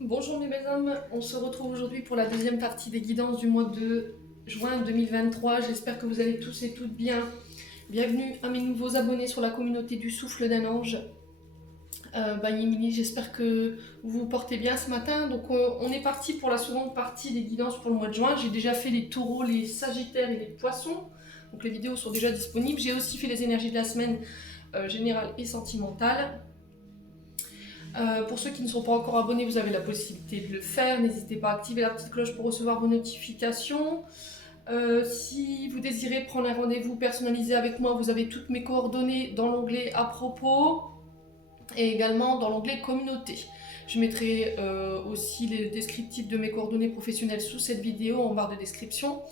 Bonjour mes belles âmes, on se retrouve aujourd'hui pour la deuxième partie des guidances du mois de juin 2023. J'espère que vous allez tous et toutes bien. Bienvenue à mes nouveaux abonnés sur la communauté du souffle d'un ange. Yemini, j'espère que vous vous portez bien ce matin. Donc on est parti pour la seconde partie des guidances pour le mois de juin. J'ai déjà fait les taureaux, les sagittaires et les poissons. Donc les vidéos sont déjà disponibles. J'ai aussi fait les énergies de la semaine générale et sentimentale. Pour ceux qui ne sont pas encore abonnés, vous avez la possibilité de le faire. N'hésitez pas à activer la petite cloche pour recevoir vos notifications. Si vous désirez prendre un rendez-vous personnalisé avec moi, vous avez toutes mes coordonnées dans l'onglet à propos et également dans l'onglet communauté. Je mettrai aussi les descriptifs de mes coordonnées professionnelles sous cette vidéo en barre de description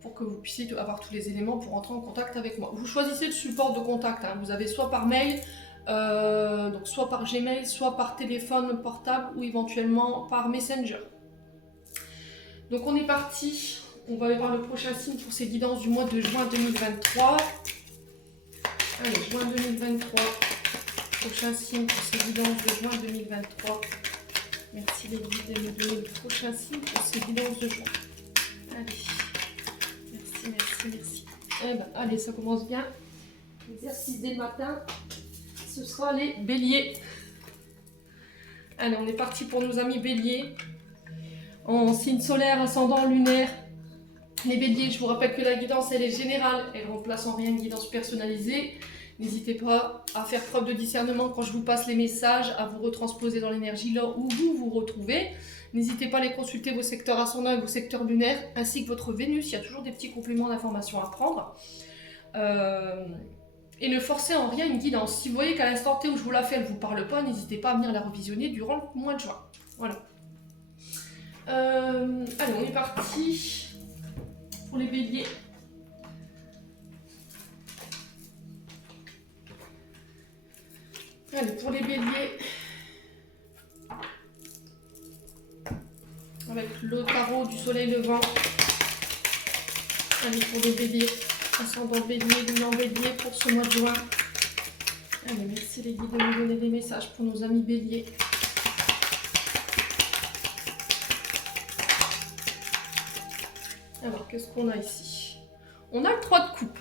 pour que vous puissiez avoir tous les éléments pour entrer en contact avec moi. Vous choisissez le support de contact, hein. Vous avez soit par mail, donc soit par Gmail, soit par téléphone portable ou éventuellement par Messenger. Donc on est parti, on va aller voir le prochain signe pour ces guidances du mois de juin 2023. Allez, juin 2023, prochain signe pour ces guidances de juin 2023. Merci les guides de me donner le prochain signe pour ces guidances de juin. Allez, merci. Eh ben, allez, ça commence bien. L'exercice dès le matin, ce sera les béliers. Allez, on est parti pour nos amis béliers. En signe solaire, ascendant, lunaire. Les béliers, je vous rappelle que la guidance, elle est générale. Elle remplace en rien une guidance personnalisée. N'hésitez pas à faire preuve de discernement quand je vous passe les messages, à vous retransposer dans l'énergie là où vous vous retrouvez. N'hésitez pas à aller consulter vos secteurs ascendants et vos secteurs lunaires, ainsi que votre Vénus. Il y a toujours des petits compléments d'informations à prendre. Et ne forcez en rien une guidance. Si vous voyez qu'à l'instant T où je vous la fais, elle ne vous parle pas, n'hésitez pas à venir la revisionner durant le mois de juin. Voilà. Allez, on est parti pour les béliers. Allez, pour les béliers, avec le tarot du soleil levant. Allez, pour les béliers, ascendant bélier, lunan bélier pour ce mois de juin. Allez, merci les guides de nous donner des messages pour nos amis béliers. Alors, qu'est-ce qu'on a ici? On a le 3 de coupe.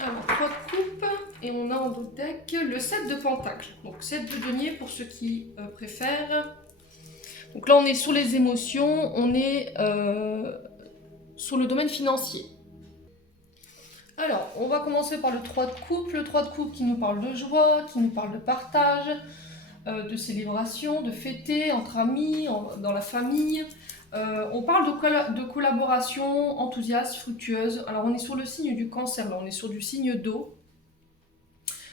Alors, 3 de coupe, et on a en dos deck le 7 de pentacle. Donc, 7 de denier pour ceux qui préfèrent. Donc là, on est sur les émotions, on est sur le domaine financier. Alors, on va commencer par le 3 de coupe. Le 3 de coupe qui nous parle de joie, qui nous parle de partage, de célébration, de fêter entre amis, dans la famille. On parle de collaboration enthousiaste, fructueuse. Alors, on est sur le signe du cancer, là, on est sur du signe d'eau.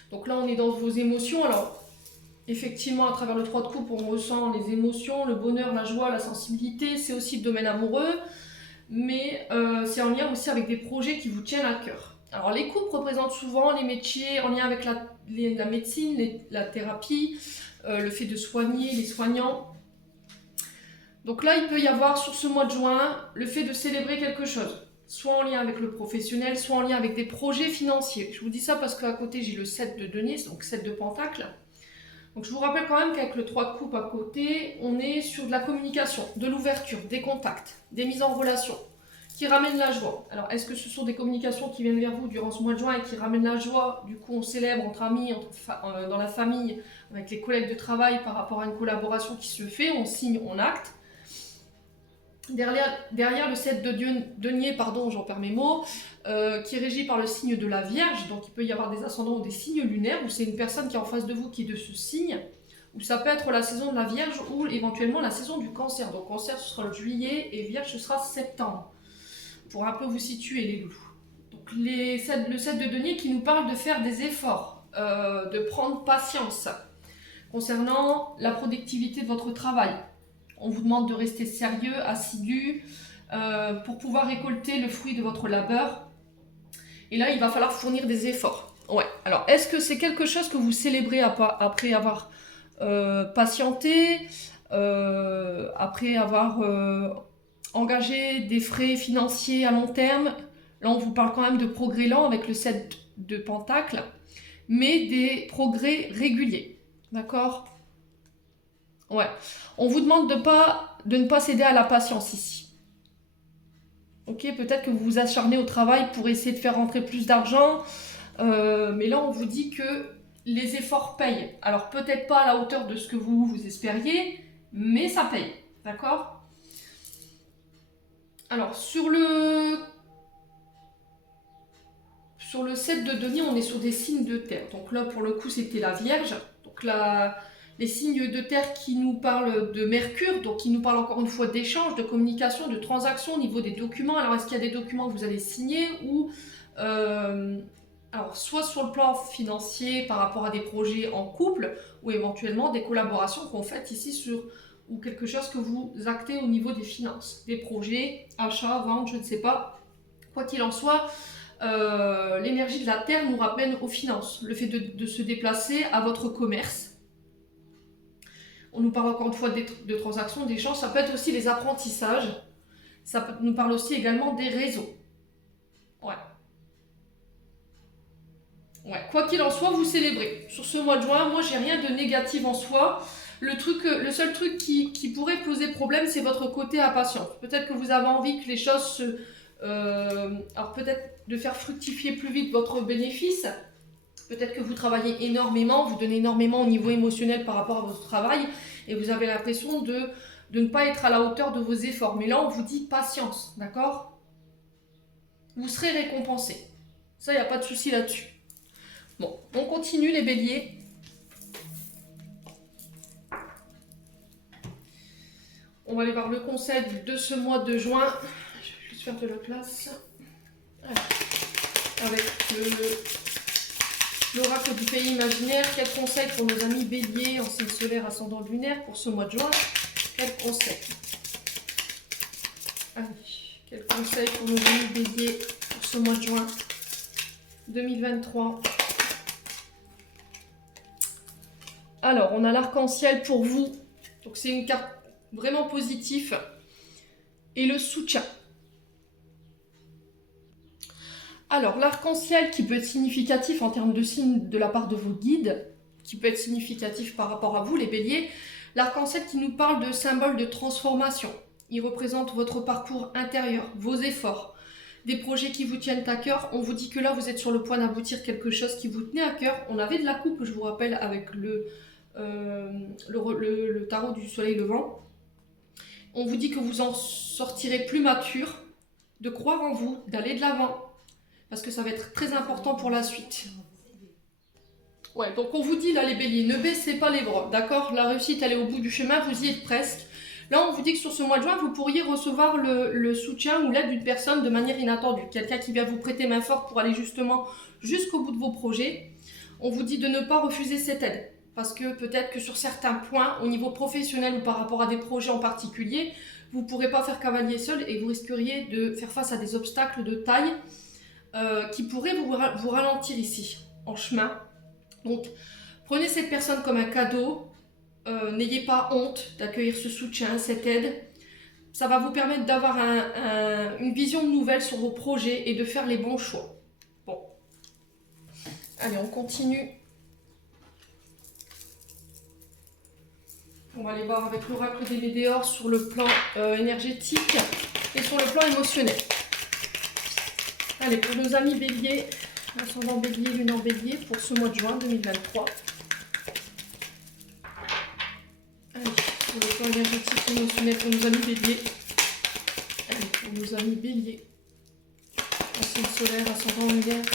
Donc là, on est dans vos émotions. Alors, effectivement, à travers le 3 de coupe, on ressent les émotions, le bonheur, la joie, la sensibilité. C'est aussi le domaine amoureux, mais c'est en lien aussi avec des projets qui vous tiennent à cœur. Alors, les coupes représentent souvent les métiers en lien avec la médecine, la thérapie, le fait de soigner, les soignants. Donc là, il peut y avoir sur ce mois de juin le fait de célébrer quelque chose, soit en lien avec le professionnel, soit en lien avec des projets financiers. Je vous dis ça parce qu'à côté, j'ai le 7 de denier, donc 7 de pentacle. Donc je vous rappelle quand même qu'avec le 3 de coupe à côté, on est sur de la communication, de l'ouverture, des contacts, des mises en relation, qui ramènent la joie. Alors est-ce que ce sont des communications qui viennent vers vous durant ce mois de juin et qui ramènent la joie? Du coup on célèbre entre amis, dans la famille, avec les collègues de travail par rapport à une collaboration qui se fait, on signe, on acte. Derrière le 7 de denier, pardon, j'en perds mes mots, qui est régi par le signe de la Vierge, donc il peut y avoir des ascendants ou des signes lunaires, ou c'est une personne qui est en face de vous qui est de ce signe, ou ça peut être la saison de la Vierge ou éventuellement la saison du Cancer. Donc Cancer ce sera le juillet et Vierge ce sera septembre, pour un peu vous situer les loups. Donc le 7 de denier qui nous parle de faire des efforts, de prendre patience concernant la productivité de votre travail. On vous demande de rester sérieux, assidu, pour pouvoir récolter le fruit de votre labeur. Et là, il va falloir fournir des efforts. Ouais. Alors, est-ce que c'est quelque chose que vous célébrez après avoir patienté, après avoir engagé des frais financiers à long terme? Là, on vous parle quand même de progrès lents avec le 7 de pentacle, mais des progrès réguliers. D'accord ? Ouais. On vous demande de ne pas céder à la patience ici. Ok, peut-être que vous vous acharnez au travail pour essayer de faire rentrer plus d'argent. Mais là, on vous dit que les efforts payent. Alors, peut-être pas à la hauteur de ce que vous espériez, mais ça paye. D'accord? Alors, sur le 7 de denier, on est sur des signes de terre. Donc là, pour le coup, c'était la Vierge. Donc là, les signes de terre qui nous parlent de Mercure, donc qui nous parlent encore une fois d'échanges, de communication, de transactions au niveau des documents. Alors, est-ce qu'il y a des documents que vous allez signer ou... alors, soit sur le plan financier par rapport à des projets en couple ou éventuellement des collaborations qu'on fait ici sur... ou quelque chose que vous actez au niveau des finances. Des projets, achats, ventes, je ne sais pas. Quoi qu'il en soit... l'énergie de la Terre nous ramène aux finances. Le fait de se déplacer à votre commerce. On nous parle encore une fois de transactions, d'échanges. Ça peut être aussi les apprentissages. Ça nous parle aussi également des réseaux. Ouais. Ouais. Quoi qu'il en soit, vous célébrez. Sur ce mois de juin, moi, j'ai rien de négatif en soi. Le seul truc qui pourrait poser problème, c'est votre côté impatience. Peut-être que vous avez envie que les choses se... alors peut-être de faire fructifier plus vite votre bénéfice. Peut-être que vous travaillez énormément, vous donnez énormément au niveau émotionnel par rapport à votre travail et vous avez l'impression de ne pas être à la hauteur de vos efforts. Mais là, on vous dit patience, d'accord? Vous serez récompensé. Ça, il n'y a pas de souci là-dessus. Bon, on continue les béliers. On va aller voir le conseil de ce mois de juin. Je vais juste faire de la place. Avec l'oracle du pays imaginaire. Quel conseil pour nos amis béliers en signe solaire ascendant lunaire pour ce mois de juin? Quel conseil? Allez, quel conseil pour nos amis béliers pour ce mois de juin 2023? Alors, on a l'arc-en-ciel pour vous. Donc, c'est une carte vraiment positive. Et le soutien. Alors, l'arc-en-ciel qui peut être significatif en termes de signes de la part de vos guides, qui peut être significatif par rapport à vous, les béliers. L'arc-en-ciel qui nous parle de symbole de transformation. Il représente votre parcours intérieur, vos efforts, des projets qui vous tiennent à cœur. On vous dit que là, vous êtes sur le point d'aboutir quelque chose qui vous tenait à cœur. On avait de la coupe, je vous rappelle, avec le tarot du soleil levant. On vous dit que vous en sortirez plus mature, de croire en vous, d'aller de l'avant, parce que ça va être très important pour la suite. Ouais, donc on vous dit là les béliers, ne baissez pas les bras, d'accord? La réussite elle est au bout du chemin, vous y êtes presque. Là on vous dit que sur ce mois de juin, vous pourriez recevoir le soutien ou l'aide d'une personne de manière inattendue. Quelqu'un qui vient vous prêter main forte pour aller justement jusqu'au bout de vos projets. On vous dit de ne pas refuser cette aide. Parce que peut-être que sur certains points, au niveau professionnel ou par rapport à des projets en particulier, vous ne pourrez pas faire cavalier seul et vous risqueriez de faire face à des obstacles de taille qui pourraient vous ralentir ici, en chemin. Donc, prenez cette personne comme un cadeau. N'ayez pas honte d'accueillir ce soutien, cette aide. Ça va vous permettre d'avoir une vision nouvelle sur vos projets et de faire les bons choix. Bon. Allez, on continue. On va aller voir avec l'oracle des météores sur le plan énergétique et sur le plan émotionnel. Allez, pour nos amis béliers, ascendant bélier, lune en bélier, pour ce mois de juin 2023. Allez, sur le plan énergétique et émotionnel pour nos amis béliers. Allez, pour nos amis béliers. Signe solaire, ascendant lunaire.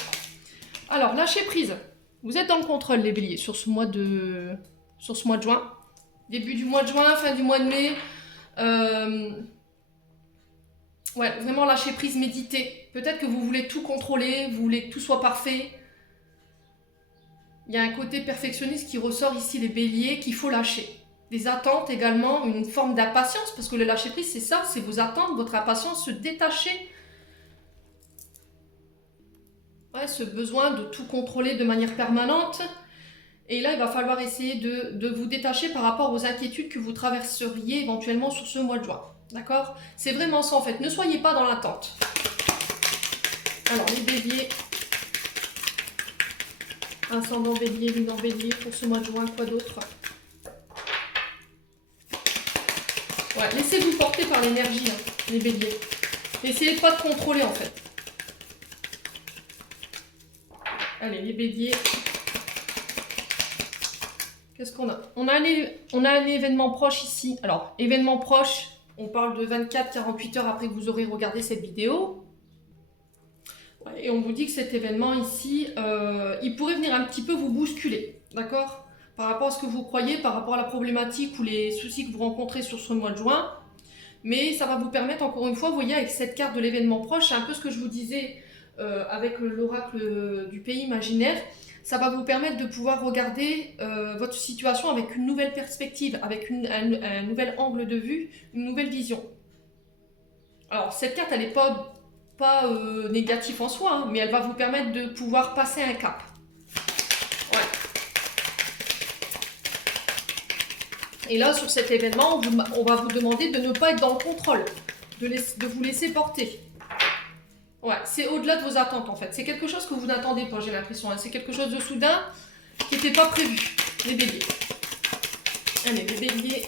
Alors, lâchez prise. Vous êtes dans le contrôle, les béliers, sur ce mois de juin. Début du mois de juin, fin du mois de mai. Ouais, vraiment lâcher prise, méditer. Peut-être que vous voulez tout contrôler, vous voulez que tout soit parfait. Il y a un côté perfectionniste qui ressort ici, les béliers, qu'il faut lâcher. Des attentes également, une forme d'impatience, parce que le lâcher prise, c'est ça, c'est vos attentes, votre impatience, se détacher. Ouais, ce besoin de tout contrôler de manière permanente. Et là, il va falloir essayer de vous détacher par rapport aux inquiétudes que vous traverseriez éventuellement sur ce mois de juin. D'accord? C'est vraiment ça en fait. Ne soyez pas dans l'attente. Alors, les béliers. Ascendant bélier, lune en bélier pour ce mois de juin, quoi d'autre? Ouais, laissez-vous porter par l'énergie, hein, les béliers. Essayez pas de contrôler en fait. Allez, les béliers. Qu'est-ce qu'on a? On a un événement proche ici. Alors, événement proche, on parle de 24-48 heures après que vous aurez regardé cette vidéo. Ouais, et on vous dit que cet événement ici, il pourrait venir un petit peu vous bousculer. D'accord? Par rapport à ce que vous croyez, par rapport à la problématique ou les soucis que vous rencontrez sur ce mois de juin. Mais ça va vous permettre, encore une fois, vous voyez, avec cette carte de l'événement proche, c'est un peu ce que je vous disais avec l'oracle du pays imaginaire. Ça va vous permettre de pouvoir regarder votre situation avec une nouvelle perspective, avec un nouvel angle de vue, une nouvelle vision. Alors, cette carte, elle n'est pas négative en soi, hein, mais elle va vous permettre de pouvoir passer un cap. Ouais. Et là, sur cet événement, on va vous demander de ne pas être dans le contrôle, de vous laisser porter. Ouais, c'est au-delà de vos attentes en fait. C'est quelque chose que vous n'attendez pas, j'ai l'impression. Hein. C'est quelque chose de soudain qui n'était pas prévu. Les béliers. Allez, les béliers.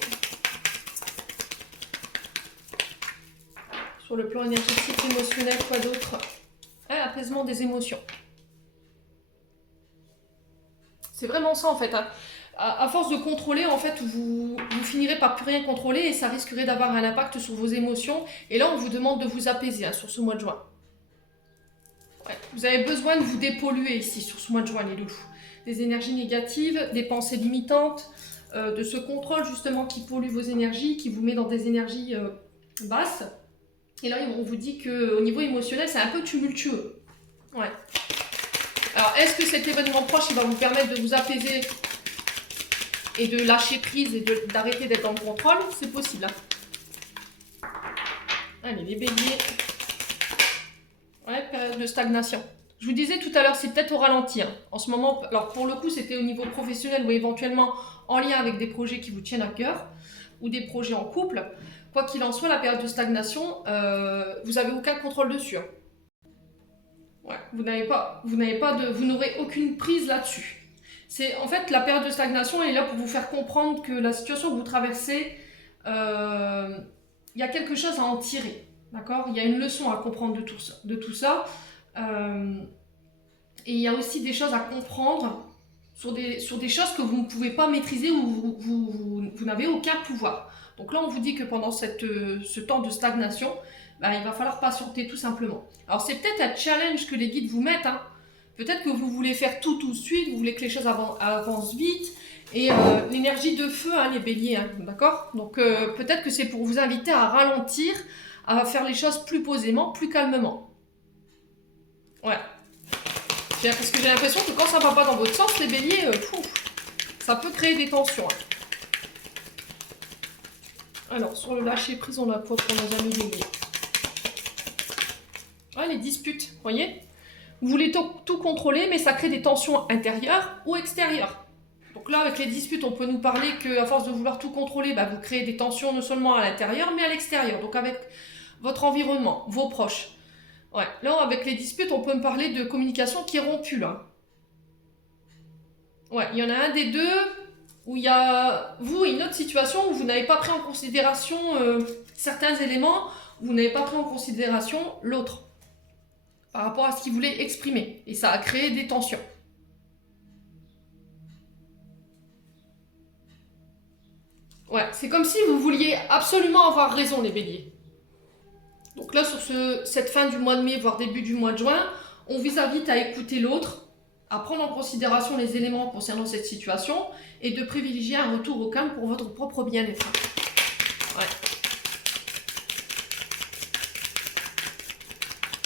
Sur le plan énergétique, émotionnel, quoi d'autre? Apaisement des émotions. C'est vraiment ça en fait. Hein. À force de contrôler, en fait, vous finirez par plus rien contrôler et ça risquerait d'avoir un impact sur vos émotions. Et là, on vous demande de vous apaiser hein, sur ce mois de juin. Ouais. Vous avez besoin de vous dépolluer ici, sur ce mois de juin, les loulous. Des énergies négatives, des pensées limitantes, de ce contrôle justement qui pollue vos énergies, qui vous met dans des énergies basses. Et là, on vous dit qu'au niveau émotionnel, c'est un peu tumultueux. Ouais. Alors, est-ce que cet événement proche, il va vous permettre de vous apaiser et de lâcher prise et d'arrêter d'être dans le contrôle? C'est possible. Hein. Allez, les béliers. Ouais, période de stagnation. Je vous disais tout à l'heure, c'est peut-être au ralenti. Hein. En ce moment, alors pour le coup, c'était au niveau professionnel ou éventuellement en lien avec des projets qui vous tiennent à cœur ou des projets en couple. Quoi qu'il en soit, la période de stagnation, vous n'avez aucun contrôle dessus. Hein. Ouais, vous n'aurez aucune prise là-dessus. C'est en fait la période de stagnation est là pour vous faire comprendre que la situation que vous traversez, il y a quelque chose à en tirer. D'accord? Il y a une leçon à comprendre de tout ça. Et il y a aussi des choses à comprendre sur des choses que vous ne pouvez pas maîtriser ou vous n'avez aucun pouvoir. Donc là, on vous dit que pendant ce temps de stagnation, bah, il va falloir patienter tout simplement. Alors c'est peut-être un challenge que les guides vous mettent. Hein. Peut-être que vous voulez faire tout de suite, vous voulez que les choses avancent vite. Et l'énergie de feu, hein, les béliers, hein, d'accord? Donc peut-être que c'est pour vous inviter à ralentir, à faire les choses plus posément, plus calmement. Ouais. Parce que j'ai l'impression que quand ça ne va pas dans votre sens, les béliers, ça peut créer des tensions. Hein. Alors, sur le lâcher prise, on a quoi pour nos amis béliers? Ouais, les disputes, vous voyez? Vous voulez tout contrôler, mais ça crée des tensions intérieures ou extérieures. Donc là, avec les disputes, on peut nous parler qu'à force de vouloir tout contrôler, bah, vous créez des tensions non seulement à l'intérieur, mais à l'extérieur. Donc avec votre environnement, vos proches. Ouais. Là, avec les disputes, on peut me parler de communication qui est rompue, là. Ouais, il y en a un des deux où il y a, vous, une autre situation où vous n'avez pas pris en considération certains éléments, vous n'avez pas pris en considération l'autre, par rapport à ce qu'il voulait exprimer. Et ça a créé des tensions. Ouais, c'est comme si vous vouliez absolument avoir raison, les béliers. Donc là, sur cette fin du mois de mai, voire début du mois de juin, on vous invite à écouter l'autre, à prendre en considération les éléments concernant cette situation et de privilégier un retour au calme pour votre propre bien-être. Ouais.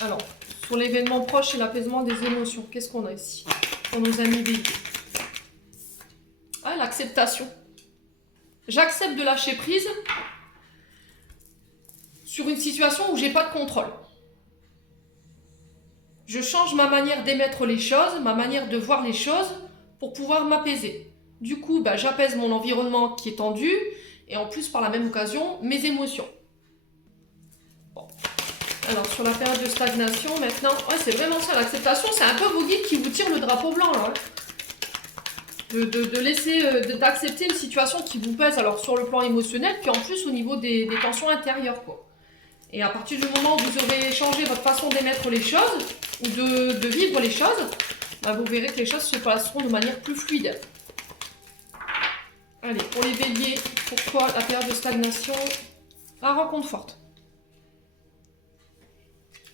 Alors, sur l'événement proche et l'apaisement des émotions, qu'est-ce qu'on a ici pour nos amis béliers? Ah, l'acceptation. J'accepte de lâcher prise sur une situation où j'ai pas de contrôle. Je change ma manière d'émettre les choses, ma manière de voir les choses pour pouvoir m'apaiser. Du coup, bah, j'apaise mon environnement qui est tendu et en plus, par la même occasion, mes émotions. Bon. Alors, sur la période de stagnation, maintenant, ouais, c'est vraiment ça, l'acceptation, c'est un peu vos guides qui vous tirent le drapeau blanc, là. de laisser, d'accepter une situation qui vous pèse, alors sur le plan émotionnel, puis en plus au niveau des tensions intérieures, quoi. Et à partir du moment où vous aurez changé votre façon d'émettre les choses, ou de vivre les choses, bah vous verrez que les choses se passeront de manière plus fluide. Allez, pour les béliers, pourquoi la période de stagnation? La rencontre forte.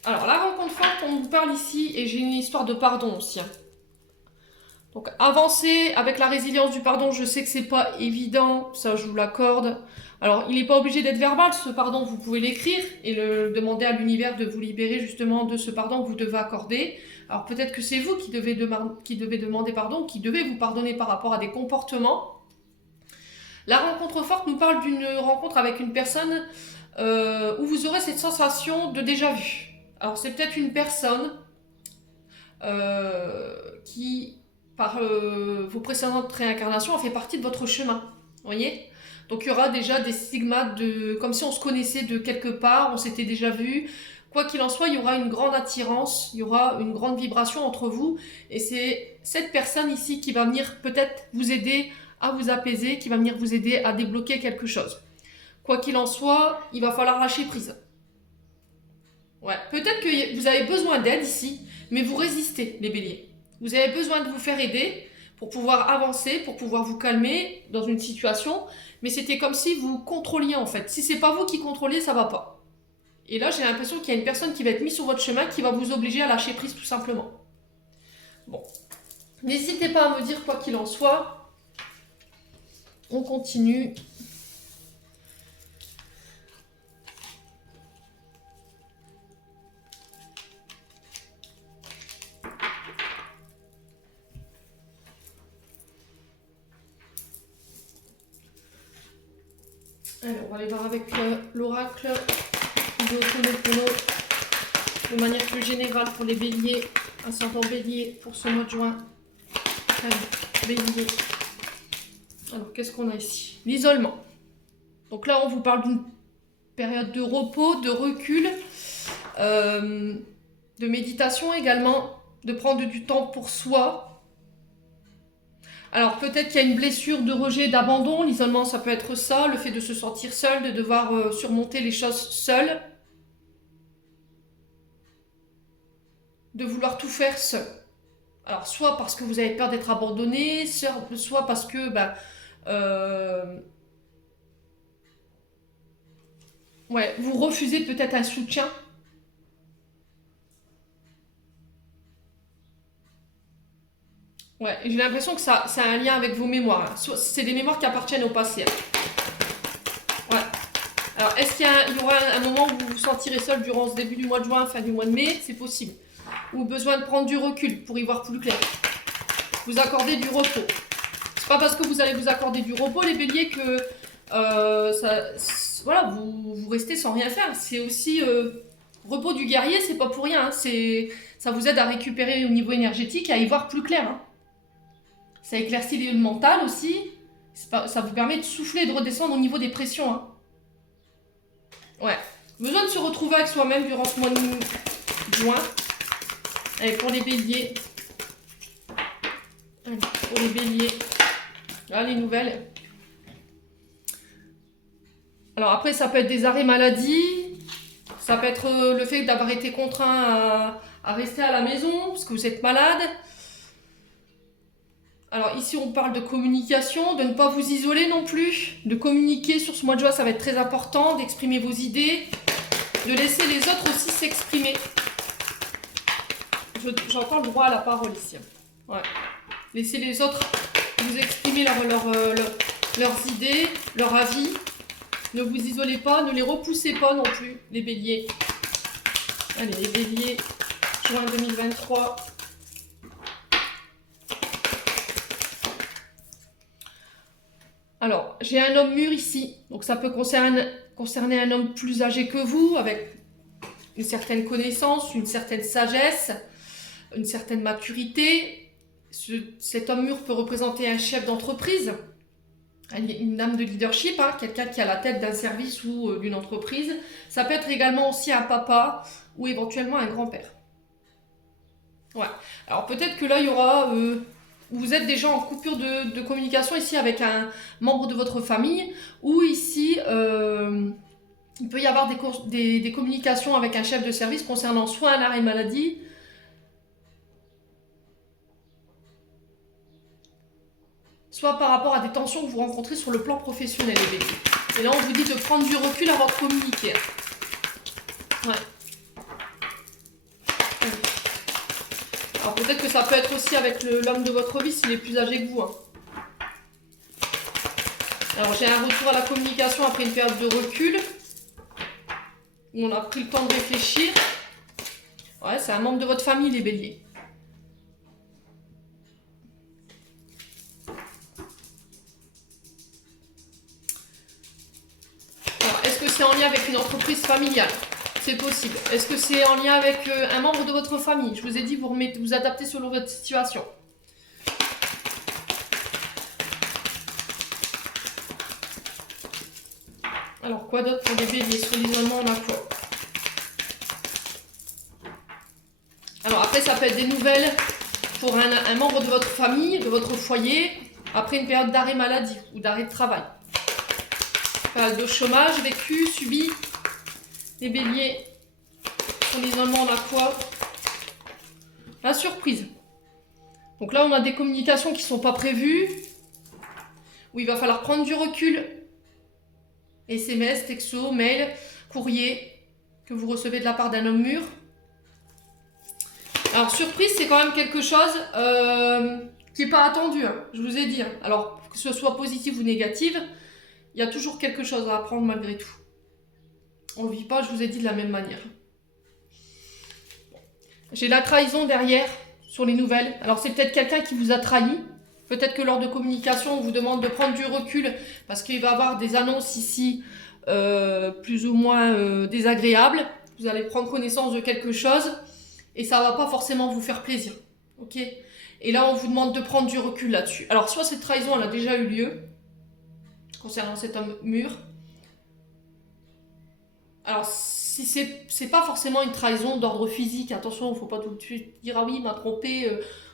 Alors, la rencontre forte, on vous parle ici, et j'ai une histoire de pardon aussi. Hein. Donc, avancer avec la résilience du pardon, je sais que c'est pas évident, ça je vous l'accorde. Alors, il n'est pas obligé d'être verbal, ce pardon, vous pouvez l'écrire et le demander à l'univers de vous libérer justement de ce pardon que vous devez accorder. Alors, peut-être que c'est vous qui devez demander pardon, qui devez vous pardonner par rapport à des comportements. La rencontre forte nous parle d'une rencontre avec une personne où vous aurez cette sensation de déjà vu. Alors, c'est peut-être une personne qui, par vos précédentes réincarnations, a fait partie de votre chemin. Vous voyez ? Donc, il y aura déjà des stigmates, comme si on se connaissait de quelque part, on s'était déjà vu. Quoi qu'il en soit, il y aura une grande attirance, il y aura une grande vibration entre vous. Et c'est cette personne ici qui va venir peut-être vous aider à vous apaiser, qui va venir vous aider à débloquer quelque chose. Quoi qu'il en soit, il va falloir lâcher prise. Ouais, peut-être que vous avez besoin d'aide ici, mais vous résistez, les béliers. Vous avez besoin de vous faire aider pour pouvoir avancer, pour pouvoir vous calmer dans une situation, mais c'était comme si vous contrôliez en fait. Si c'est pas vous qui contrôlez, ça va pas. Et là, j'ai l'impression qu'il y a une personne qui va être mise sur votre chemin, qui va vous obliger à lâcher prise tout simplement. Bon. N'hésitez pas à me dire quoi qu'il en soit. On continue. Alors, on va aller voir avec l'oracle de Ho'oponopono de manière plus générale pour les béliers, ascendant bélier pour ce mois de juin. Allez, bélier. Alors, qu'est-ce qu'on a ici? L'isolement. Donc là, on vous parle d'une période de repos, de recul, de méditation également, de prendre du temps pour soi. Alors peut-être qu'il y a une blessure de rejet, d'abandon, l'isolement ça peut être ça, le fait de se sentir seul, de devoir surmonter les choses seul, de vouloir tout faire seul. Alors soit parce que vous avez peur d'être abandonné, soit parce que ouais, vous refusez peut-être un soutien. Ouais, j'ai l'impression que ça a un lien avec vos mémoires. Hein. C'est des mémoires qui appartiennent au passé. Hein. Ouais. Alors, est-ce qu'il y aura un moment où vous vous sentirez seul durant ce début du mois de juin, fin du mois de mai? C'est possible. Ou besoin de prendre du recul pour y voir plus clair. Vous accorder du repos. C'est pas parce que vous allez vous accorder du repos, les béliers, que voilà, vous restez sans rien faire. C'est aussi repos du guerrier, c'est pas pour rien. Hein. Ça vous aide à récupérer au niveau énergétique et à y voir plus clair. Hein. Ça éclaircit le mental aussi. Ça vous permet de souffler et de redescendre au niveau des pressions. Hein. Ouais. Besoin de se retrouver avec soi-même durant ce mois de juin. Allez, pour les béliers. Allez, pour les béliers. Là, les nouvelles. Alors après, ça peut être des arrêts maladie. Ça peut être le fait d'avoir été contraint à rester à la maison parce que vous êtes malade. Alors ici, on parle de communication, de ne pas vous isoler non plus, de communiquer sur ce mois de juin, ça va être très important, d'exprimer vos idées, de laisser les autres aussi s'exprimer. J'entends le droit à la parole ici. Ouais. Laissez les autres vous exprimer leurs idées, leur avis. Ne vous isolez pas, ne les repoussez pas non plus, les béliers. Allez, les béliers, juin 2023. Alors, j'ai un homme mûr ici, donc ça peut concerner un homme plus âgé que vous, avec une certaine connaissance, une certaine sagesse, une certaine maturité. Cet homme mûr peut représenter un chef d'entreprise, une âme de leadership, hein, quelqu'un qui a la tête d'un service ou d'une entreprise. Ça peut être également aussi un papa ou éventuellement un grand-père. Ouais. Alors peut-être que là, il y aura vous êtes déjà en coupure de communication ici avec un membre de votre famille, ou ici il peut y avoir des communications avec un chef de service concernant soit un arrêt maladie, soit par rapport à des tensions que vous rencontrez sur le plan professionnel, les béliers. Et là, on vous dit de prendre du recul avant de communiquer. Ouais. Alors peut-être que ça peut être aussi avec l'homme de votre vie s'il est plus âgé que vous. Hein. Alors j'ai un retour à la communication après une période de recul, où on a pris le temps de réfléchir. Ouais, c'est un membre de votre famille, les béliers. Alors, est-ce que c'est en lien avec une entreprise familiale? C'est possible. Est-ce que c'est en lien avec un membre de votre famille? Je vous ai dit, vous adaptez selon votre situation. Alors, quoi d'autre pour les béliers? Sur l'isolement, on a quoi? Alors, après, ça peut être des nouvelles pour un membre de votre famille, de votre foyer, après une période d'arrêt maladie ou d'arrêt de travail. Période de chômage vécu, subi. Les béliers, sur l'isolement, on a quoi? La surprise. Donc là, on a des communications qui ne sont pas prévues, où il va falloir prendre du recul. SMS, texto, mail, courrier que vous recevez de la part d'un homme mûr. Alors, surprise, c'est quand même quelque chose qui n'est pas attendu, hein, je vous ai dit. Hein. Alors, que ce soit positif ou négatif, il y a toujours quelque chose à apprendre malgré tout. On ne vit pas, je vous ai dit, de la même manière. J'ai la trahison derrière, sur les nouvelles. Alors, c'est peut-être quelqu'un qui vous a trahi. Peut-être que lors de communication, on vous demande de prendre du recul parce qu'il va y avoir des annonces ici plus ou moins désagréables. Vous allez prendre connaissance de quelque chose et ça ne va pas forcément vous faire plaisir. Ok ? Et là, on vous demande de prendre du recul là-dessus. Alors, soit cette trahison, elle a déjà eu lieu concernant cet homme mûr. Alors, si c'est pas forcément une trahison d'ordre physique, attention, il ne faut pas tout de suite dire « Ah oui, il m'a trompé,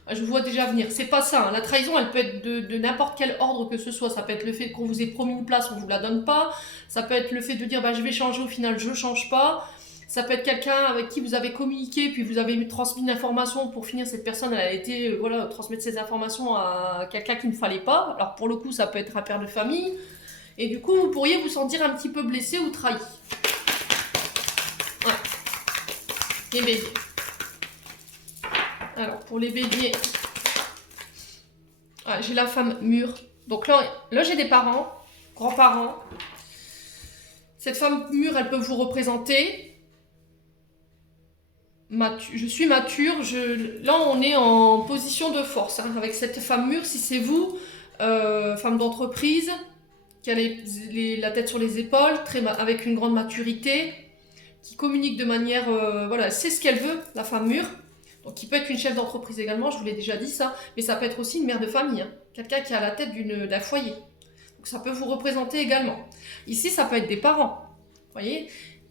je vois déjà venir ». C'est pas ça. Hein. La trahison, elle peut être de n'importe quel ordre que ce soit. Ça peut être le fait qu'on vous ait promis une place, on ne vous la donne pas. Ça peut être le fait de dire bah, « Je vais changer, au final, je ne change pas ». Ça peut être quelqu'un avec qui vous avez communiqué, puis vous avez transmis une information. Pour finir, cette personne, elle a été transmettre ces informations à quelqu'un qu'il ne fallait pas. Alors, pour le coup, ça peut être un père de famille. Et du coup, vous pourriez vous sentir un petit peu blessé ou trahi. Ouais. Les béliers. Alors, pour les béliers, j'ai la femme mûre. Donc là j'ai des parents, grands-parents. Cette femme mûre, elle peut vous représenter. Je suis mature. Là, on est en position de force. Hein, avec cette femme mûre, si c'est vous, femme d'entreprise, qui a la tête sur les épaules, avec une grande maturité, qui communique de manière... voilà, c'est ce qu'elle veut, la femme mûre. Donc, qui peut être une chef d'entreprise également, je vous l'ai déjà dit ça, mais ça peut être aussi une mère de famille, hein, quelqu'un qui est à la tête d'un foyer. Donc, ça peut vous représenter également. Ici, ça peut être des parents, vous voyez.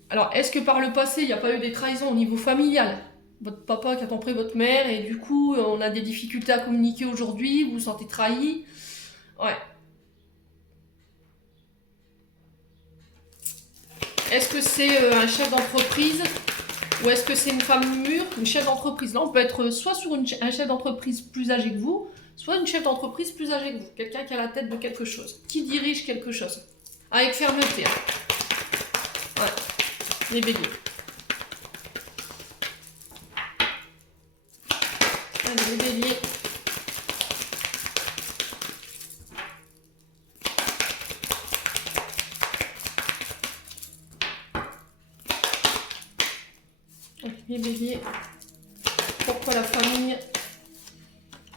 Alors, est-ce que par le passé, il n'y a pas eu des trahisons au niveau familial? Votre papa qui a trompé votre mère, et du coup, on a des difficultés à communiquer aujourd'hui, vous vous sentez trahi. Ouais. Est-ce que c'est un chef d'entreprise ou est-ce que c'est une femme mûre, une chef d'entreprise? Là, on peut être soit sur un chef d'entreprise plus âgé que vous, soit une chef d'entreprise plus âgée que vous. Quelqu'un qui a la tête de quelque chose, qui dirige quelque chose. Avec fermeté. Hein. Ouais. Les béliers. Allez, les béliers. Les béliers. Pourquoi la famille?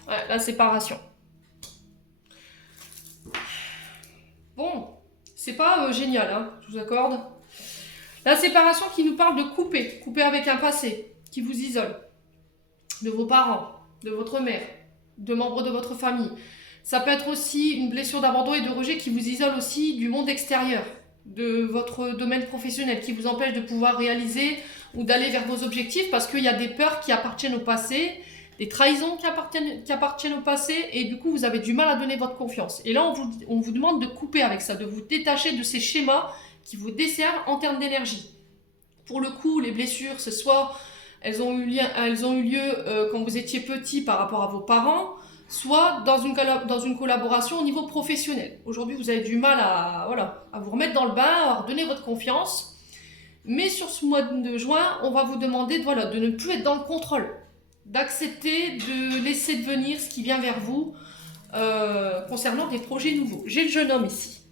Ouais, la séparation. Bon, c'est pas génial, hein, je vous accorde. La séparation qui nous parle de couper. Couper avec un passé qui vous isole. De vos parents, de votre mère, de membres de votre famille. Ça peut être aussi une blessure d'abandon et de rejet qui vous isole aussi du monde extérieur, de votre domaine professionnel, qui vous empêche de pouvoir réaliser ou d'aller vers vos objectifs parce qu'il y a des peurs qui appartiennent au passé, des trahisons qui appartiennent au passé, et du coup vous avez du mal à donner votre confiance. Et là on vous demande de couper avec ça, de vous détacher de ces schémas qui vous desservent en termes d'énergie. Pour le coup, les blessures, c'est soit elles ont eu lieu quand vous étiez petit par rapport à vos parents, soit dans une collaboration au niveau professionnel. Aujourd'hui, vous avez du mal à vous remettre dans le bain, à redonner votre confiance. Mais sur ce mois de juin, on va vous demander de ne plus être dans le contrôle, d'accepter de laisser devenir ce qui vient vers vous concernant des projets nouveaux. J'ai le jeune homme ici.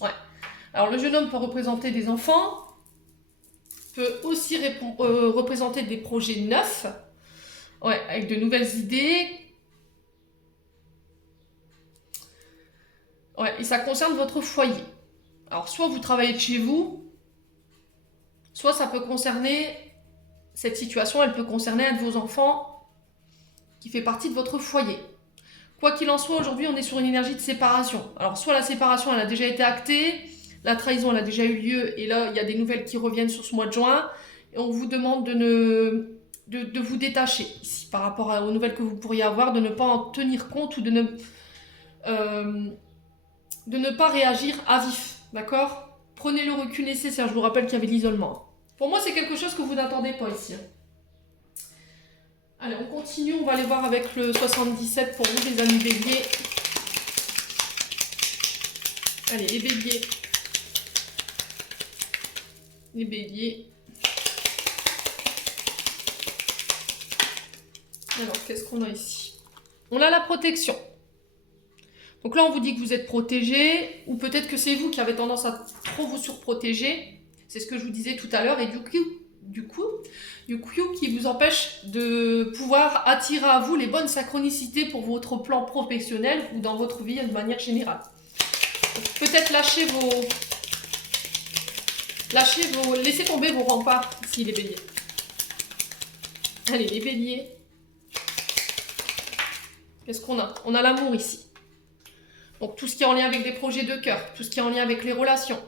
Ouais. Alors le jeune homme peut représenter des enfants, peut aussi représenter des projets neufs, ouais, avec de nouvelles idées. Ouais, et ça concerne votre foyer. Alors soit vous travaillez de chez vous, soit ça peut concerner, cette situation, elle peut concerner un de vos enfants qui fait partie de votre foyer. Quoi qu'il en soit, aujourd'hui, on est sur une énergie de séparation. Alors, soit la séparation, elle a déjà été actée, la trahison, elle a déjà eu lieu, et là, il y a des nouvelles qui reviennent sur ce mois de juin, et on vous demande de vous détacher ici, par rapport aux nouvelles que vous pourriez avoir, de ne pas en tenir compte ou de ne pas réagir à vif, d'accord? Prenez le recul nécessaire, je vous rappelle qu'il y avait l'isolement. Pour moi, c'est quelque chose que vous n'attendez pas ici. Allez, on continue, on va aller voir avec le 77 pour vous, les amis béliers. Allez, les béliers. Les béliers. Alors, qu'est-ce qu'on a ici? On a la protection. Donc là, on vous dit que vous êtes protégé, ou peut-être que c'est vous qui avez tendance à trop vous surprotéger. C'est ce que je vous disais tout à l'heure, et du coup, qui vous empêche de pouvoir attirer à vous les bonnes synchronicités pour votre plan professionnel ou dans votre vie de manière générale. Peut-être laissez tomber vos remparts ici, les béliers. Allez, les béliers. Qu'est-ce qu'on a? On a l'amour ici. Donc tout ce qui est en lien avec des projets de cœur, tout ce qui est en lien avec les relations.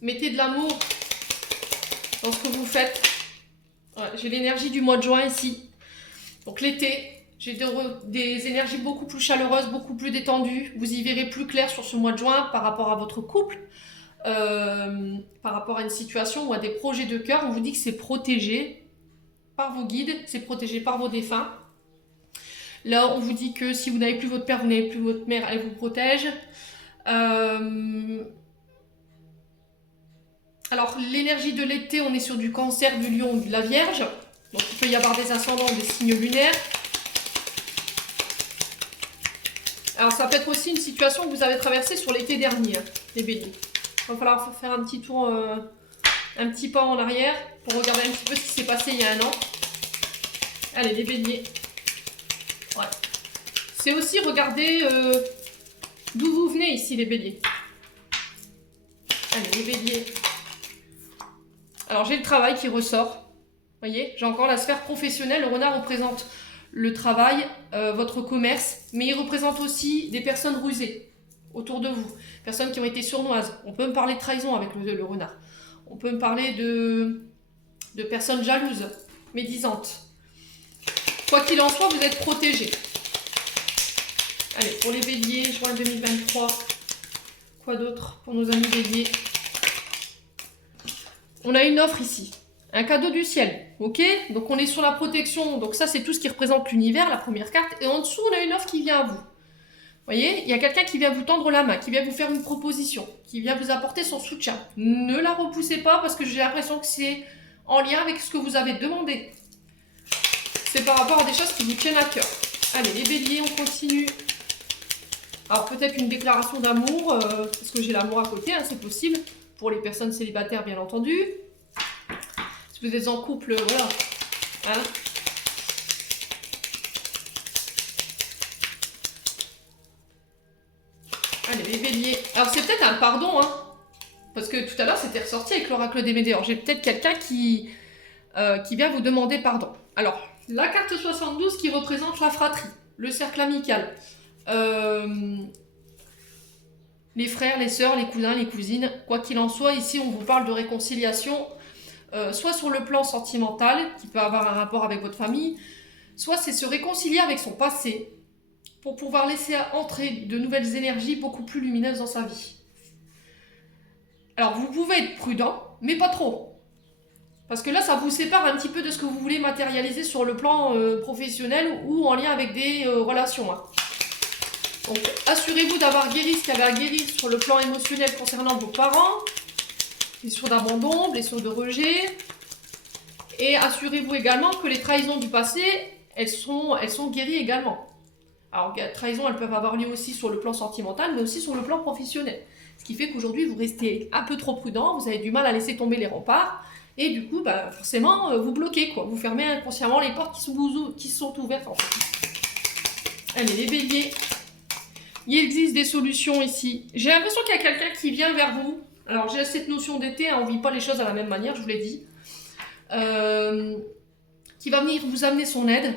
Mettez de l'amour dans ce que vous faites. Ouais, j'ai l'énergie du mois de juin ici. Donc l'été, j'ai des énergies beaucoup plus chaleureuses, beaucoup plus détendues. Vous y verrez plus clair sur ce mois de juin par rapport à votre couple, par rapport à une situation ou à des projets de cœur. On vous dit que c'est protégé par vos guides, c'est protégé par vos défunts. Là, on vous dit que si vous n'avez plus votre père, vous n'avez plus votre mère, elle vous protège. Alors, l'énergie de l'été, on est sur du Cancer, du Lion, de la Vierge. Donc, il peut y avoir des ascendants, des signes lunaires. Alors, ça peut être aussi une situation que vous avez traversée sur l'été dernier, les béliers. Il va falloir faire un petit tour, un petit pas en arrière pour regarder un petit peu ce qui s'est passé il y a un an. Allez, les béliers. Ouais. C'est aussi regarder d'où vous venez ici, les béliers. Allez, les béliers. Alors, j'ai le travail qui ressort. Vous voyez, j'ai encore la sphère professionnelle. Le renard représente le travail, votre commerce, mais il représente aussi des personnes rusées autour de vous, personnes qui ont été sournoises. On peut me parler de trahison avec le renard. On peut me parler de personnes jalouses, médisantes. Quoi qu'il en soit, vous êtes protégés. Allez, pour les béliers, juin 2023. Quoi d'autre pour nos amis béliers? On a une offre ici. Un cadeau du ciel, ok? Donc on est sur la protection, donc ça c'est tout ce qui représente l'univers, la première carte. Et en dessous, on a une offre qui vient à vous. Vous voyez, il y a quelqu'un qui vient vous tendre la main, qui vient vous faire une proposition, qui vient vous apporter son soutien. Ne la repoussez pas parce que j'ai l'impression que c'est en lien avec ce que vous avez demandé. C'est par rapport à des choses qui vous tiennent à cœur. Allez, les béliers, on continue. Alors peut-être une déclaration d'amour, parce que j'ai l'amour à côté, hein, c'est possible. Pour les personnes célibataires, bien entendu. Si vous êtes en couple, voilà. Hein. Allez, les béliers. Alors c'est peut-être un pardon, hein. Parce que tout à l'heure, c'était ressorti avec l'oracle des météores. J'ai peut-être quelqu'un qui vient vous demander pardon. Alors, la carte 72 qui représente la fratrie, le cercle amical. les frères, les sœurs, les cousins, les cousines. Quoi qu'il en soit, ici on vous parle de réconciliation, soit sur le plan sentimental, qui peut avoir un rapport avec votre famille, soit c'est se réconcilier avec son passé, pour pouvoir laisser entrer de nouvelles énergies beaucoup plus lumineuses dans sa vie. Alors vous pouvez être prudent, mais pas trop. Parce que là, ça vous sépare un petit peu de ce que vous voulez matérialiser sur le plan professionnel ou en lien avec des relations. Hein. Donc assurez-vous d'avoir guéri ce qu'il y avait à guérir sur le plan émotionnel concernant vos parents, blessures d'abandon, blessures de rejet. Et assurez-vous également que les trahisons du passé, elles sont guéries également. Alors, trahisons, elles peuvent avoir lieu aussi sur le plan sentimental, mais aussi sur le plan professionnel. Ce qui fait qu'aujourd'hui, vous restez un peu trop prudent, vous avez du mal à laisser tomber les remparts, et du coup, bah, forcément, vous bloquez, quoi. Vous fermez inconsciemment les portes qui sont ouvertes, en fait. Allez, les béliers. Il existe des solutions ici. J'ai l'impression qu'il y a quelqu'un qui vient vers vous. Alors, j'ai cette notion d'été, hein, on ne vit pas les choses de la même manière, je vous l'ai dit. Qui va venir vous amener son aide.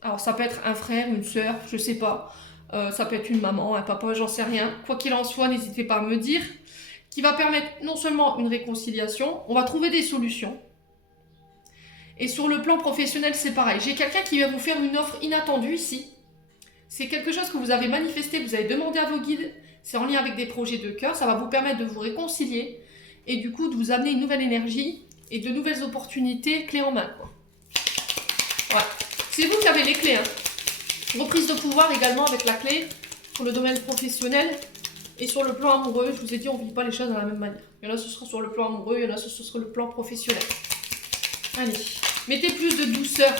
Alors ça peut être un frère, une sœur, je sais pas. Ça peut être une maman, un papa, j'en sais rien. Quoi qu'il en soit, n'hésitez pas à me dire. Qui va permettre non seulement une réconciliation, on va trouver des solutions. Et sur le plan professionnel, c'est pareil. J'ai quelqu'un qui va vous faire une offre inattendue ici. C'est quelque chose que vous avez manifesté, vous avez demandé à vos guides. C'est en lien avec des projets de cœur. Ça va vous permettre de vous réconcilier et du coup de vous amener une nouvelle énergie et de nouvelles opportunités clés en main, quoi. Ouais. C'est vous qui avez les clés. Hein. Reprise de pouvoir également avec la clé pour le domaine professionnel et sur le plan amoureux. Je vous ai dit, on ne vit pas les choses de la même manière. Il y en a, ce sera sur le plan amoureux, il y en a, ce sera le plan professionnel. Allez, mettez plus de douceur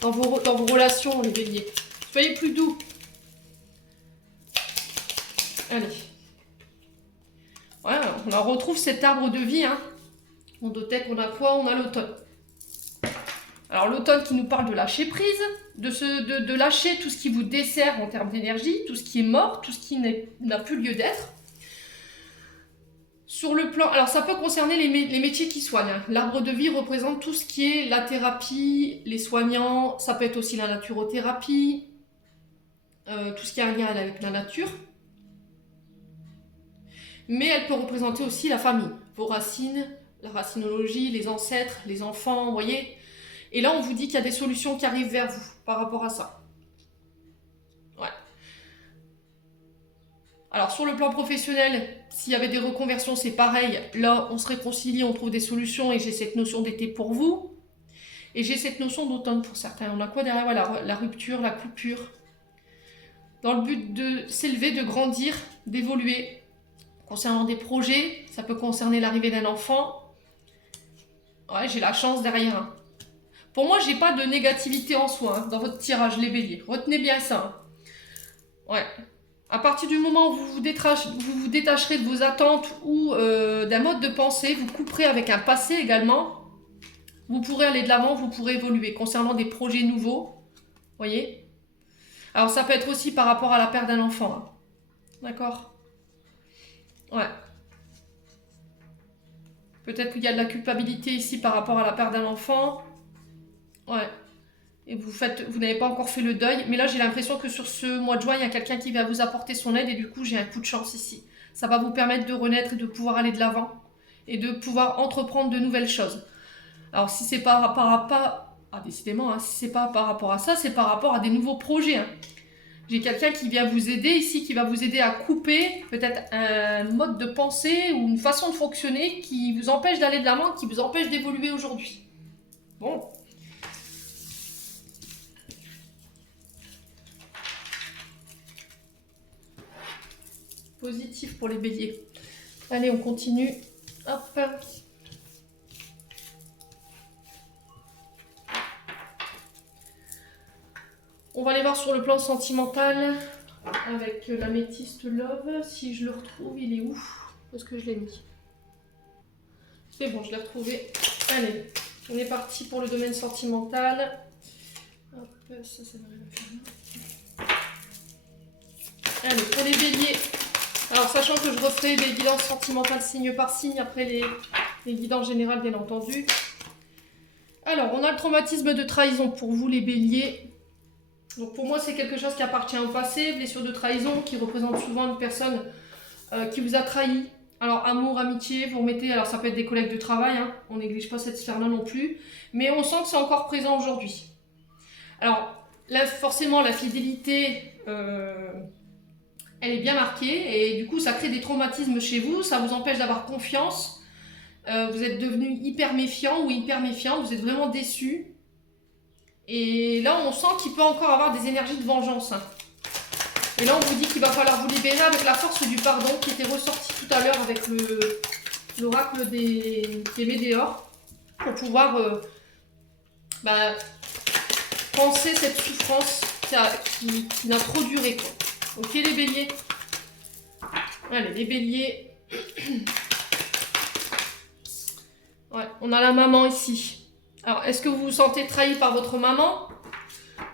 dans vos relations, les béliers. Soyez plus doux. Allez. Ouais, on en retrouve cet arbre de vie. Hein. On dotait qu'on a quoi? On a l'automne. Alors l'automne qui nous parle de lâcher prise, de lâcher tout ce qui vous dessert en termes d'énergie, tout ce qui est mort, tout ce qui n'a plus lieu d'être. Sur le plan, alors ça peut concerner les métiers qui soignent. Hein. L'arbre de vie représente tout ce qui est la thérapie, les soignants, ça peut être aussi la naturothérapie, tout ce qui a un lien avec la nature. Mais elle peut représenter aussi la famille, vos racines, la racinologie, les ancêtres, les enfants, vous voyez. Et là, on vous dit qu'il y a des solutions qui arrivent vers vous par rapport à ça. Ouais. Alors, sur le plan professionnel, s'il y avait des reconversions, c'est pareil. Là, on se réconcilie, on trouve des solutions et j'ai cette notion d'été pour vous. Et j'ai cette notion d'automne pour certains. On a quoi derrière? Voilà, la rupture, la coupure. Dans le but de s'élever, de grandir, d'évoluer. Concernant des projets, ça peut concerner l'arrivée d'un enfant. Ouais, j'ai la chance derrière. Hein. Pour moi, j'ai pas de négativité en soi hein, dans votre tirage, les béliers. Retenez bien ça. Hein. Ouais. À partir du moment où vous vous détacherez de vos attentes ou d'un mode de pensée, vous couperez avec un passé également. Vous pourrez aller de l'avant, vous pourrez évoluer concernant des projets nouveaux. Voyez. Alors ça peut être aussi par rapport à la perte d'un enfant. Hein. D'accord. Ouais. Peut-être qu'il y a de la culpabilité ici par rapport à la perte d'un enfant. Ouais. Et vous n'avez pas encore fait le deuil. Mais là, j'ai l'impression que sur ce mois de juin, il y a quelqu'un qui va vous apporter son aide. Et du coup, j'ai un coup de chance ici. Ça va vous permettre de renaître et de pouvoir aller de l'avant. Et de pouvoir entreprendre de nouvelles choses. Alors, si c'est pas par rapport... Ah, décidément, hein, si c'est pas par rapport à ça, c'est par rapport à des nouveaux projets. Hein. J'ai quelqu'un qui vient vous aider ici, qui va vous aider à couper peut-être un mode de pensée ou une façon de fonctionner qui vous empêche d'aller de l'avant, qui vous empêche d'évoluer aujourd'hui. Bon. Positif pour les béliers. Allez, on continue. Hop. On va aller voir sur le plan sentimental avec l'améthyste Love. Si je le retrouve, il est où? Où est-ce que je l'ai mis? C'est bon, je l'ai retrouvé. Allez, on est parti pour le domaine sentimental. Hop, ça devrait le faire. Allez, pour les béliers. Alors, sachant que je referai des guidances sentimentales signe par signe après les guidances générales, bien entendu. Alors, on a le traumatisme de trahison pour vous, les béliers. Donc pour moi, c'est quelque chose qui appartient au passé, blessure de trahison, qui représente souvent une personne qui vous a trahi. Alors, amour, amitié, vous remettez, alors ça peut être des collègues de travail, hein, on néglige pas cette sphère-là non plus, mais on sent que c'est encore présent aujourd'hui. Alors, là, forcément, la fidélité, elle est bien marquée, et du coup, ça crée des traumatismes chez vous, ça vous empêche d'avoir confiance, vous êtes devenu hyper méfiant ou hyper méfiant, vous êtes vraiment déçu, et là, on sent qu'il peut encore avoir des énergies de vengeance, hein. Et là, on vous dit qu'il va falloir vous libérer avec la force du pardon qui était ressorti tout à l'heure avec l'oracle des Médéors pour pouvoir penser cette souffrance qui n'a trop duré, quoi. Ok, les béliers? Allez, les béliers. Ouais, on a la maman ici. Alors, est-ce que vous vous sentez trahi par votre maman?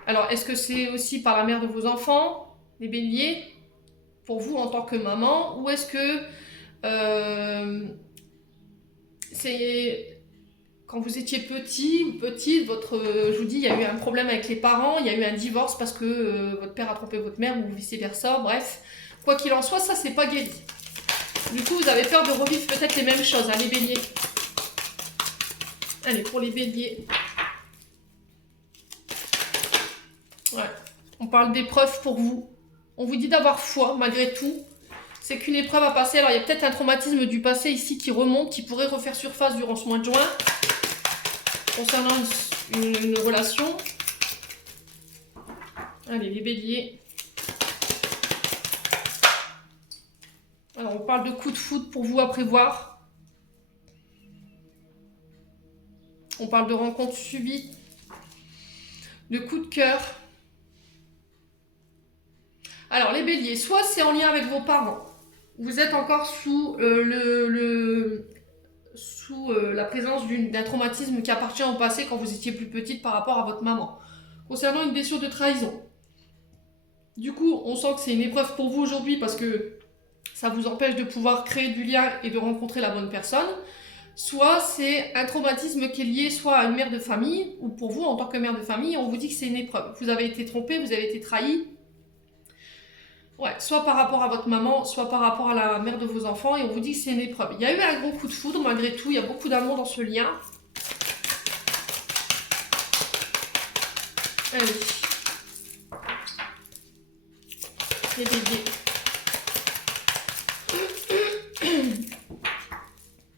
Alors, est-ce que c'est aussi par la mère de vos enfants? Les béliers, pour vous en tant que maman, ou est-ce que c'est quand vous étiez petit ou petite, je vous dis, il y a eu un problème avec les parents, il y a eu un divorce parce que votre père a trompé votre mère ou vice versa, bref. Quoi qu'il en soit, ça c'est pas guéri. Du coup, vous avez peur de revivre peut-être les mêmes choses, hein, les béliers. Allez, pour les béliers. Ouais, on parle d'épreuves pour vous. On vous dit d'avoir foi, malgré tout. C'est qu'une épreuve à passer. Alors, il y a peut-être un traumatisme du passé ici qui remonte, qui pourrait refaire surface durant ce mois de juin. Concernant une relation. Allez, les béliers. Alors, on parle de coup de foudre pour vous à prévoir. On parle de rencontre subite. De coup de cœur. Alors, les béliers, soit c'est en lien avec vos parents. Vous êtes encore sous la présence d'un traumatisme qui appartient au passé quand vous étiez plus petite par rapport à votre maman. Concernant une blessure de trahison. Du coup, on sent que c'est une épreuve pour vous aujourd'hui parce que ça vous empêche de pouvoir créer du lien et de rencontrer la bonne personne. Soit c'est un traumatisme qui est lié soit à une mère de famille, ou pour vous, en tant que mère de famille, on vous dit que c'est une épreuve. Vous avez été trompé, vous avez été trahi. Ouais, soit par rapport à votre maman, soit par rapport à la mère de vos enfants, et on vous dit que c'est une épreuve. Il y a eu un gros coup de foudre, malgré tout, il y a beaucoup d'amour dans ce lien. Allez. Les béliers.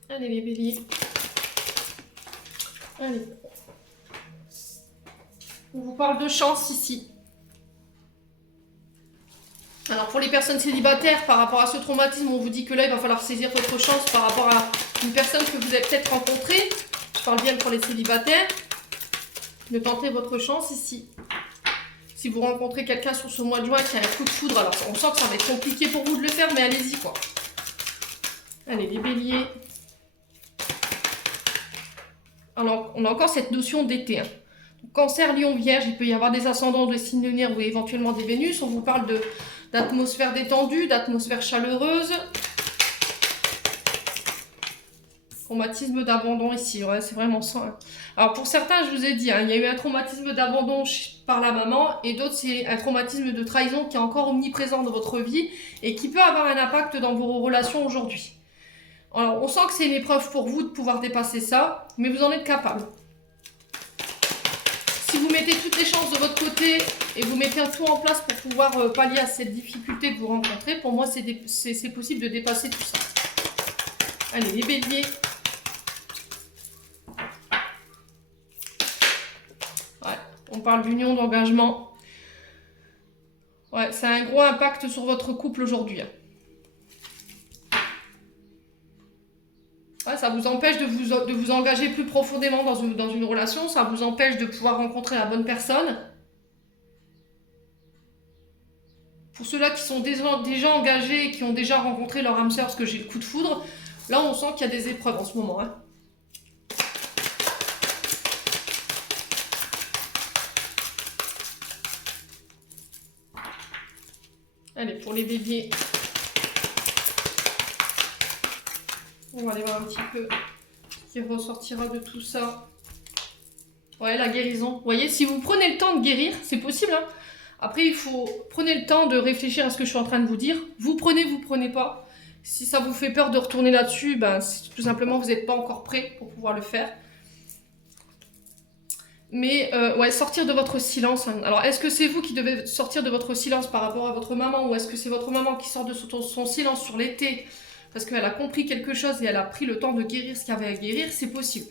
Allez, les béliers. Allez. On vous parle de chance ici. Alors pour les personnes célibataires, par rapport à ce traumatisme, on vous dit que là, il va falloir saisir votre chance par rapport à une personne que vous avez peut-être rencontrée. Je parle bien pour les célibataires. De tenter votre chance ici. Si vous rencontrez quelqu'un sur ce mois de juin qui a un coup de foudre, alors on sent que ça va être compliqué pour vous de le faire, mais allez-y quoi. Allez, les béliers. Alors, on a encore cette notion d'été. Hein. Cancer, Lion, Vierge, il peut y avoir des ascendants de signes lunaires ou éventuellement des Vénus. On vous parle d'atmosphère détendue, d'atmosphère chaleureuse. Traumatisme d'abandon ici, ouais, c'est vraiment ça. Hein. Alors pour certains, je vous ai dit, hein, il y a eu un traumatisme d'abandon par la maman et d'autres, c'est un traumatisme de trahison qui est encore omniprésent dans votre vie et qui peut avoir un impact dans vos relations aujourd'hui. Alors on sent que c'est une épreuve pour vous de pouvoir dépasser ça, mais vous en êtes capable. Si vous mettez toutes les chances de votre côté et vous mettez un tout en place pour pouvoir pallier à cette difficulté que vous rencontrez, pour moi c'est possible de dépasser tout ça. Allez, les béliers. Ouais, on parle d'union, d'engagement. Ouais, ça a un gros impact sur votre couple aujourd'hui. Ouais, ça vous empêche de vous engager plus profondément dans une relation, ça vous empêche de pouvoir rencontrer la bonne personne. Pour ceux-là qui sont déjà engagés et qui ont déjà rencontré leur âme sœur, parce que j'ai le coup de foudre, là on sent qu'il y a des épreuves en ce moment. Hein. Allez, pour les béliers. On va aller voir un petit peu ce qui ressortira de tout ça. Ouais, la guérison. Vous voyez, si vous prenez le temps de guérir, c'est possible. Hein. Après, prenez le temps de réfléchir à ce que je suis en train de vous dire. Vous prenez pas. Si ça vous fait peur de retourner là-dessus, ben, tout simplement, vous n'êtes pas encore prêt pour pouvoir le faire. Mais ouais, sortir de votre silence. Hein. Alors, est-ce que c'est vous qui devez sortir de votre silence par rapport à votre maman, ou est-ce que c'est votre maman qui sort de son silence sur l'été parce qu'elle a compris quelque chose et elle a pris le temps de guérir ce qu'il y avait à guérir? C'est possible.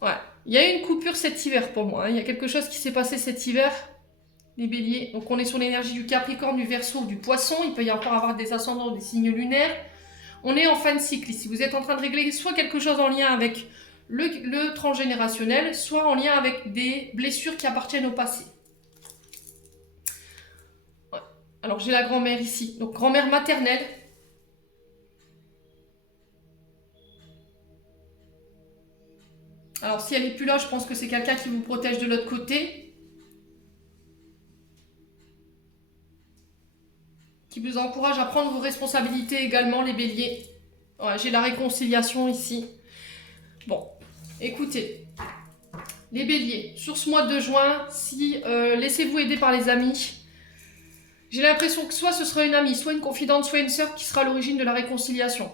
Ouais. Il y a eu une coupure cet hiver pour moi. Hein. Il y a quelque chose qui s'est passé cet hiver, les béliers. Donc, on est sur l'énergie du Capricorne, du Verseau, du Poisson. Il peut y encore avoir des ascendants, des signes lunaires. On est en fin de cycle ici. Vous êtes en train de régler soit quelque chose en lien avec le transgénérationnel, soit en lien avec des blessures qui appartiennent au passé. Ouais. Alors j'ai la grand-mère ici, donc grand-mère maternelle. Alors si elle n'est plus là, je pense que c'est quelqu'un qui vous protège de l'autre côté. Qui vous encourage à prendre vos responsabilités également, les béliers. Ouais, j'ai la réconciliation ici. Bon, écoutez, les béliers, sur ce mois de juin, si laissez-vous aider par les amis. J'ai l'impression que soit ce sera une amie, soit une confidente, soit une sœur qui sera à l'origine de la réconciliation.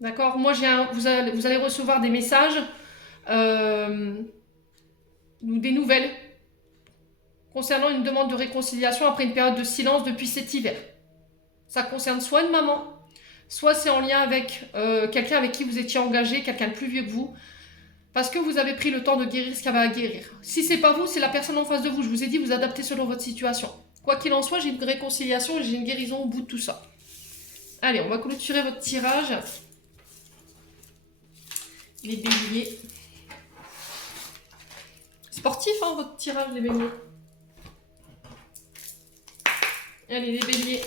D'accord? Moi, vous allez recevoir des messages ou des nouvelles concernant une demande de réconciliation après une période de silence depuis cet hiver. Ça concerne soit une maman, soit c'est en lien avec quelqu'un avec qui vous étiez engagé, quelqu'un de plus vieux que vous, parce que vous avez pris le temps de guérir ce qu'il y avait à guérir. Si c'est pas vous, c'est la personne en face de vous. Je vous ai dit, vous adaptez selon votre situation. Quoi qu'il en soit, j'ai une réconciliation et j'ai une guérison au bout de tout ça. Allez, on va clôturer votre tirage. Les béliers. Sportif, hein, votre tirage, les béliers. Allez, les béliers.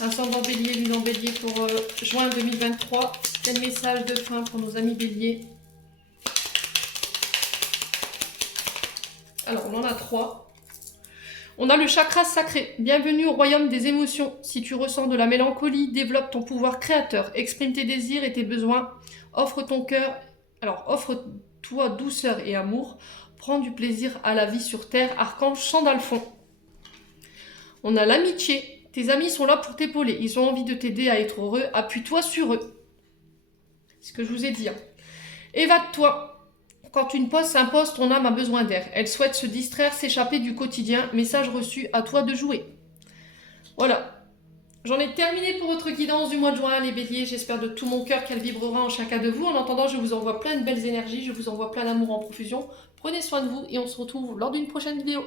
Ascendant bélier, lune en bélier pour juin 2023. Quel message de fin pour nos amis béliers? Alors, on en a 3. On a le chakra sacré. Bienvenue au royaume des émotions. Si tu ressens de la mélancolie, développe ton pouvoir créateur. Exprime tes désirs et tes besoins. Offre ton cœur. Alors, offre-toi douceur et amour. Prends du plaisir à la vie sur terre. Archange Sandalphon. On a l'amitié. Tes amis sont là pour t'épauler. Ils ont envie de t'aider à être heureux. Appuie-toi sur eux. C'est ce que je vous ai dit. Hein. Évade-toi. Quand une pause s'impose, ton âme a besoin d'air. Elle souhaite se distraire, s'échapper du quotidien. Message reçu, à toi de jouer. Voilà. J'en ai terminé pour votre guidance du mois de juin, les béliers. J'espère de tout mon cœur qu'elle vibrera en chacun de vous. En attendant, je vous envoie plein de belles énergies. Je vous envoie plein d'amour en profusion. Prenez soin de vous et on se retrouve lors d'une prochaine vidéo.